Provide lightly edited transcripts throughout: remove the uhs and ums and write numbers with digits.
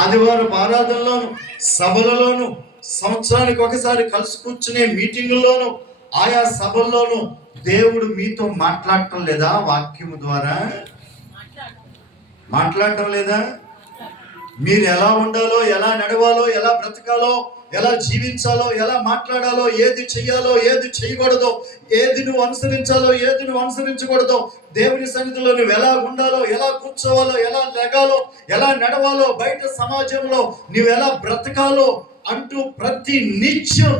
ఆదివారం ఆరాధనలోను, సభలలోను, సంవత్సరానికి ఒకసారి కలిసి కూర్చునే మీటింగుల్లోను, ఆయా సభల్లోను దేవుడు మీతో మాట్లాడటం లేదా? వాక్యము ద్వారా మాట్లాడటం లేదా? మీరు ఎలా ఉండాలో, ఎలా నడవాలో, ఎలా బ్రతకాలో, ఎలా జీవించాలో, ఎలా మాట్లాడాలో, ఏది చెయ్యాలో, ఏది చేయకూడదో, ఏది నువ్వు అనుసరించాలో, ఏది నువ్వు అనుసరించకూడదో, దేవుని సన్నిధిలో నువ్వు ఎలా ఉండాలో, ఎలా కూర్చోవాలో, ఎలా లెగాలో, ఎలా నడవాలో, బయట సమాజంలో నువ్వు ఎలా బ్రతకాలో అంటూ ప్రతి నిత్యం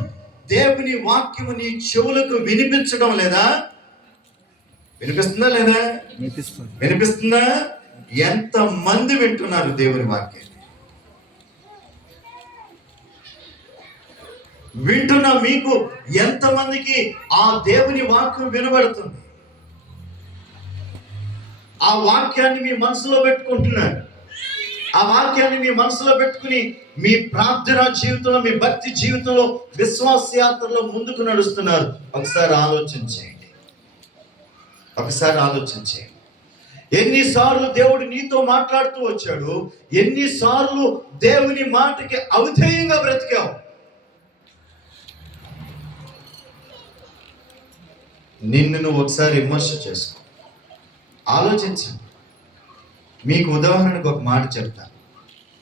దేవుని వాక్యము నీ చెవులకు వినిపించడం లేదా? వినిపిస్తుందా లేదా? వినిపిస్తుందా? ఎంత మంది వింటున్నారు దేవుని వాక్యం? వింటున్న మీకు ఎంతమందికి ఆ దేవుని వాక్యం వినబడుతుంది? ఆ వాక్యాన్ని మీ మనసులో పెట్టుకుంటున్నారు. ఆ వాక్యాన్ని మీ మనసులో పెట్టుకుని మీ ప్రార్థన జీవితంలో, మీ భక్తి జీవితంలో, విశ్వాస యాత్రలో ముందుకు నడుస్తున్నారు. ఒకసారి ఆలోచించేయండి. ఒకసారి ఆలోచించేయండి. ఎన్నిసార్లు దేవుడు నీతో మాట్లాడుతూ వచ్చాడు? ఎన్నిసార్లు దేవుని మాటకి అవిధేయంగా బ్రతికావు? నిన్ను నువ్వు ఒకసారి విమర్శ చేసుకో, ఆలోచించు. మీకు ఉదాహరణకు ఒక మాట చెప్తాను.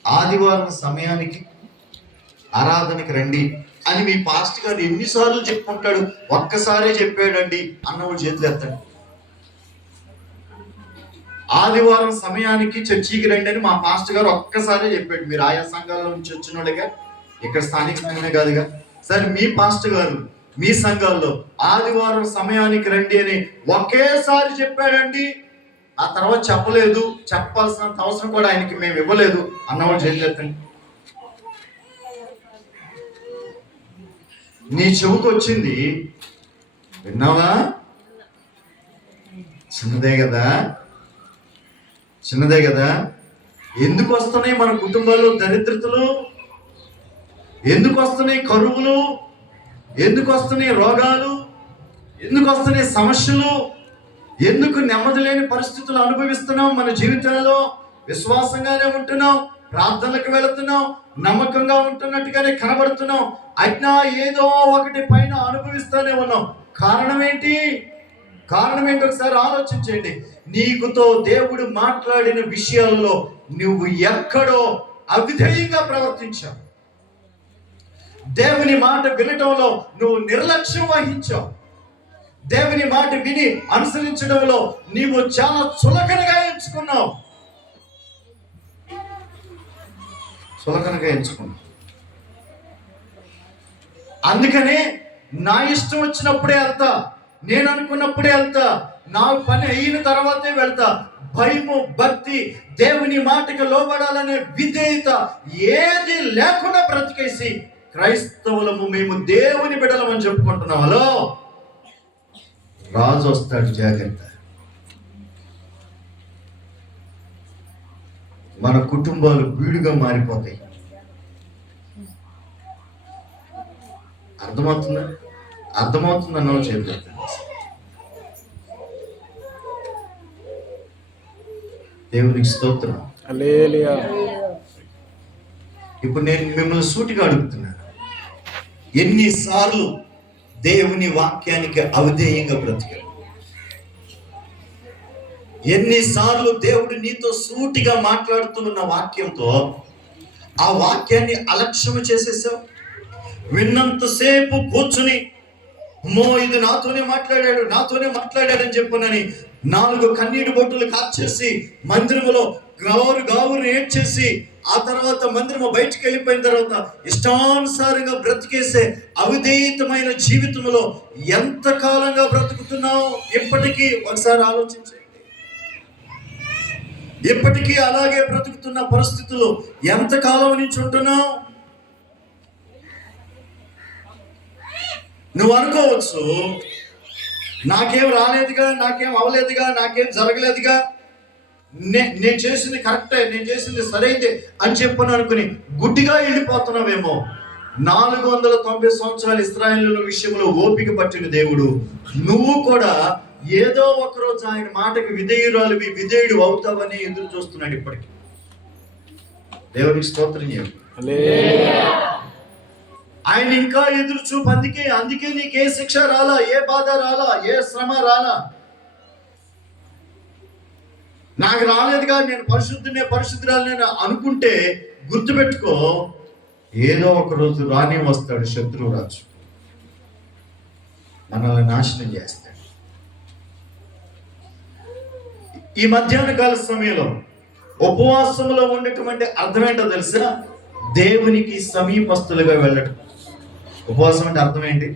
ఆదివారం సమయానికి ఆరాధనకి రండి అని మీ పాస్టర్ గారు ఎన్నిసార్లు చెప్పుకుంటాడు? ఒక్కసారే చెప్పాడండి అన్నవాడు చేతులు ఎత్తాడు. ఆదివారం సమయానికి చర్చికి రండి అని మా పాస్టర్ గారు ఒక్కసారే చెప్పాడు. మీరు ఆయా సంఘాల నుంచి వచ్చిన వాళ్ళుగా, ఇక్కడ స్థానిక సంఘమే కాదుగా. సరే, మీ పాస్టర్ గారు మీ సంఘాల్లో ఆదివారం సమయానికి రండి అని ఒకేసారి చెప్పాడండి, ఆ తర్వాత చెప్పలేదు, చెప్పాల్సినంత అవసరం కూడా ఆయనకి మేము ఇవ్వలేదు అన్నవాళ్ళు చేయలేదండి. నీ చెవుకు వచ్చింది, విన్నావా? చిన్నదే కదా, చిన్నదే కదా. ఎందుకు వస్తున్నాయి మన కుటుంబాల్లో దరిద్రతలు? ఎందుకు వస్తున్నాయి కరువులు? ఎందుకు వస్తున్నాయి రోగాలు? ఎందుకు వస్తున్నాయి సమస్యలు? ఎందుకు నెమ్మది లేని పరిస్థితులు అనుభవిస్తున్నాం మన జీవితంలో? విశ్వాసంగానే ఉంటున్నాం, ప్రార్థనలకు వెళుతున్నాం, నమ్మకంగా ఉంటున్నట్టుగానే కనబడుతున్నాం, అయినా ఏదో ఒకటి పైన అనుభవిస్తూనే ఉన్నాం. కారణం ఏంటి? కారణం ఏంటి? ఒకసారి ఆలోచించండి. నీకుతో దేవుడు మాట్లాడిన విషయాల్లో నువ్వు ఎక్కడో అవిధేయంగా ప్రవర్తించావు. దేవుని మాట వినటంలో నువ్వు నిర్లక్ష్యం వహించావు. దేవుని మాట విని అనుసరించడంలో నీవు చాలా చులకనగా ఎంచుకున్నావు. చులకనగా ఎంచుకున్నావు. అందుకనే నా ఇష్టం వచ్చినప్పుడే వెళ్తా, నేను అనుకున్నప్పుడే వెళ్తా, నా పని అయిన తర్వాతే వెళ్తా. భయము, భక్తి, దేవుని మాటకి లోబడాలనే విధేయత ఏది లేకుండా బ్రతికేసి క్రైస్తవులము, మేము దేవుని బిడ్డలమని చెప్పుకుంటున్నాం. హలో, రాజు వస్తాడు, జాగ్రత్త. మన కుటుంబాలు బీడుగా మారిపోతాయి. అర్థమవుతుందా? అర్థమవుతుందన్న చెప్తాను. దేవునికి స్తోత్రం. హల్లెలూయా. ఇప్పుడు నేను మిమ్మల్ని సూటిగా అడుగుతున్నాను, ఎన్నిసార్లు దేవుని వాక్యానికి అవిధేయంగా బ్రతికారు? ఎన్నిసార్లు దేవుడు నీతో సూటిగా మాట్లాడుతున్న వాక్యంతో ఆ వాక్యాన్ని అలక్ష్యం చేసేసావు? విన్నంతసేపు కూర్చుని, అమ్మో ఇది నాతోనే మాట్లాడాడని చెప్పునని 4 కన్నీటి బొట్టులు కార్చేసి మందిరములో గావురు ఏడ్చేసి, ఆ తర్వాత మందిరము బయటికి వెళ్ళిపోయిన తర్వాత ఇష్టానుసారంగా బ్రతికేసే అవిధేయతమైన జీవితంలో ఎంత కాలంగా బ్రతుకుతున్నావు? ఇప్పటికీ ఒకసారి ఆలోచించండి. ఇప్పటికీ అలాగే బ్రతుకుతున్న పరిస్థితులు ఎంతకాలం నుంచి ఉంటున్నావు? నువ్వు అనుకోవచ్చు, నాకేం రాలేదుగా, నాకేం అవలేదుగా, నాకేం జరగలేదుగా, నేను చేసింది కరెక్టే, నేను చేసింది సరైందే అని చెప్పని అనుకుని గుడ్డిగా వెళ్ళిపోతున్నావేమో. 490 సంవత్సరాలు ఇశ్రాయేలు విషయంలో ఓపిక పట్టిన దేవుడు, నువ్వు కూడా ఏదో ఒకరోజు ఆయన మాటకి విధేయుడు అవుతావని ఎదురు చూస్తున్నాడు. ఇప్పటికీ దేవునికి స్తోత్రం చెప్పు. ఆయన ఇంకా ఎదురు చూపు. అందుకే నీకు ఏ శిక్ష రాలా, ఏ బాధ రాలా, ఏ శ్రమ రాలా. నాకు రాలేదుగా, నేను పరిశుద్ధురాలు నేను అనుకుంటే గుర్తుపెట్టుకో, ఏదో ఒక రోజు రాని వస్తాడు శత్రురాజు, మనల్ని నాశనం చేస్తాడు. ఈ మధ్యాహ్న కాల సమయంలో ఉపవాసంలో ఉండేటువంటి అర్థం ఏంటో తెలుసా? దేవునికి సమీపస్తులుగా వెళ్ళడం. ఉపవాసం అంటే అర్థం ఏంటి?